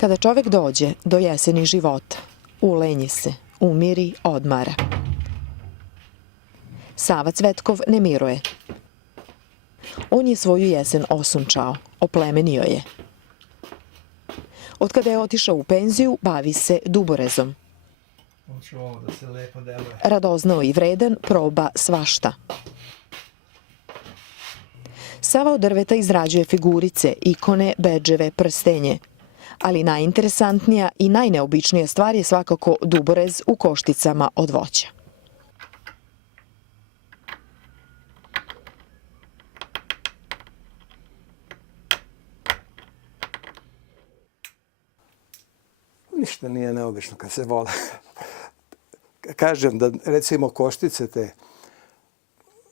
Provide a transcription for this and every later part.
Kada čovek dođe do jeseni života, ulenji se, umiri, odmara. Sava Cvetkov ne miruje. On je svoju jesen osunčao, oplemenio je. Od kada je otišao u penziju, bavi se duborezom. Radoznao i vredan, proba svašta. Sava od drveta izrađuje figurice, ikone, bedževe, prstenje. Ali najinteresantnija i najneobičnija stvar je svakako duborez u košticama od voća. Ništa nije neobično kad se vole. Kažem da recimo koštice te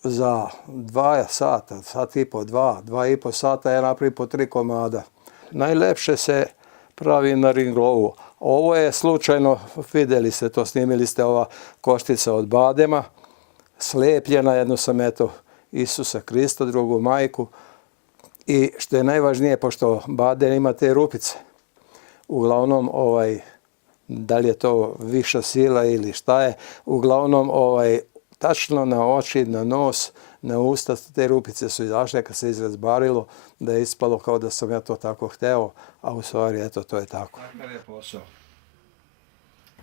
za 2 sata, sat i po, 2,5 sata ja napravim po 3 komada. Najlepše se pravi na ringlovu. Ovo je slučajno, vidjeli ste to, snimili ste ova koštica od badema, slepljena, jednu sam eto Isusa Krista, drugu majku. I što je najvažnije, pošto baden ima te rupice, uglavnom da li je to viša sila ili šta je, uglavnom tačno na oči, na nos, na usta te rupice su izašle kad se izrazbarilo, da je ispalo kao da sam ja to tako hteo, a u stvari eto to je tako.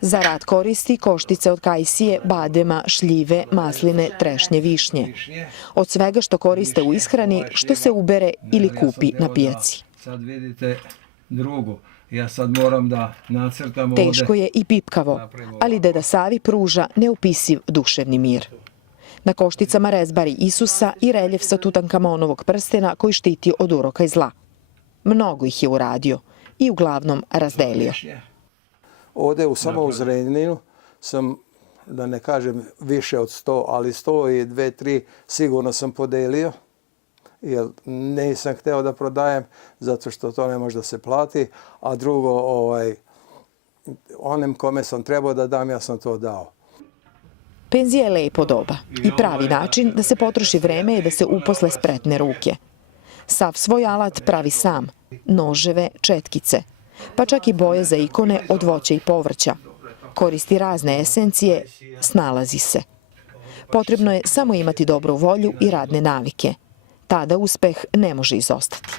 Za rad koristi koštice od kajsije, badema, šljive, masline, trešnje, višnje. Od svega što koriste u ishrani, što se ubere ili kupi na pijaci. Sad vidite drugu. Ja sad moram da nacrtam ovde. Teško je i pipkavo, ali deda Savi pruža neopisiv duševni mir. Na košticama rezbari Isusa i reljef sa Tutankamonovog prstena koji štiti od uroka i zla. Mnogo ih je uradio i uglavnom razdelio. Ovde samo u Zrenjaninu sam, da ne kažem više od 100, ali 102, 3 sigurno sam podelio. Jer nisam hteo da prodajem, zato što to ne može da se plati, a drugo, onem kome sam trebao da dam, ja sam to dao. Penzija je lepo doba i pravi način da se potroši vreme je da se uposle spretne ruke. Sav svoj alat pravi sam, noževe, četkice, pa čak i boje za ikone od voća i povrća. Koristi razne esencije, snalazi se. Potrebno je samo imati dobru volju i radne navike. Tada uspeh ne može izostati.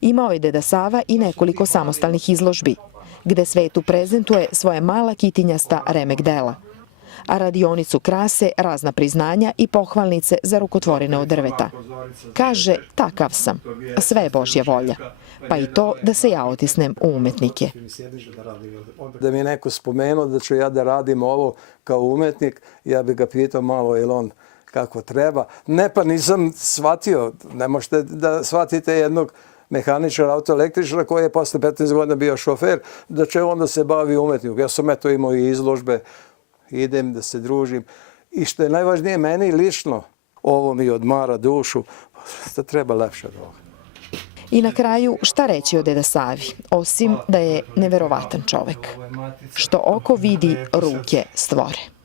Imao je deda Sava i nekoliko samostalnih izložbi, gde svetu prezentuje svoje mala kitinjasta remek dela, a radionicu krase razna priznanja i pohvalnice za rukotvorine od drveta. Kaže, takav sam, sve je Božja volja, pa i to da se ja otisnem u umetnike. Da mi je neko spomenuo da ću ja da radim ovo kao umetnik, ja bih ga pitao malo, je li on kako treba. Ne, pa nisam shvatio. Ne možete da shvatite jednog mehaničara, autoelektričara koji je posle 15 godina bio šofer, da će onda se bavi umetnikom. Ja sam eto imao i izložbe, idem da se družim. I što je najvažnije meni lično, ovo mi odmara dušu, da treba lepše od ovoga. I na kraju, šta reći o deda Savi, osim da je neverovatan čovek. Što oko vidi, ruke stvore.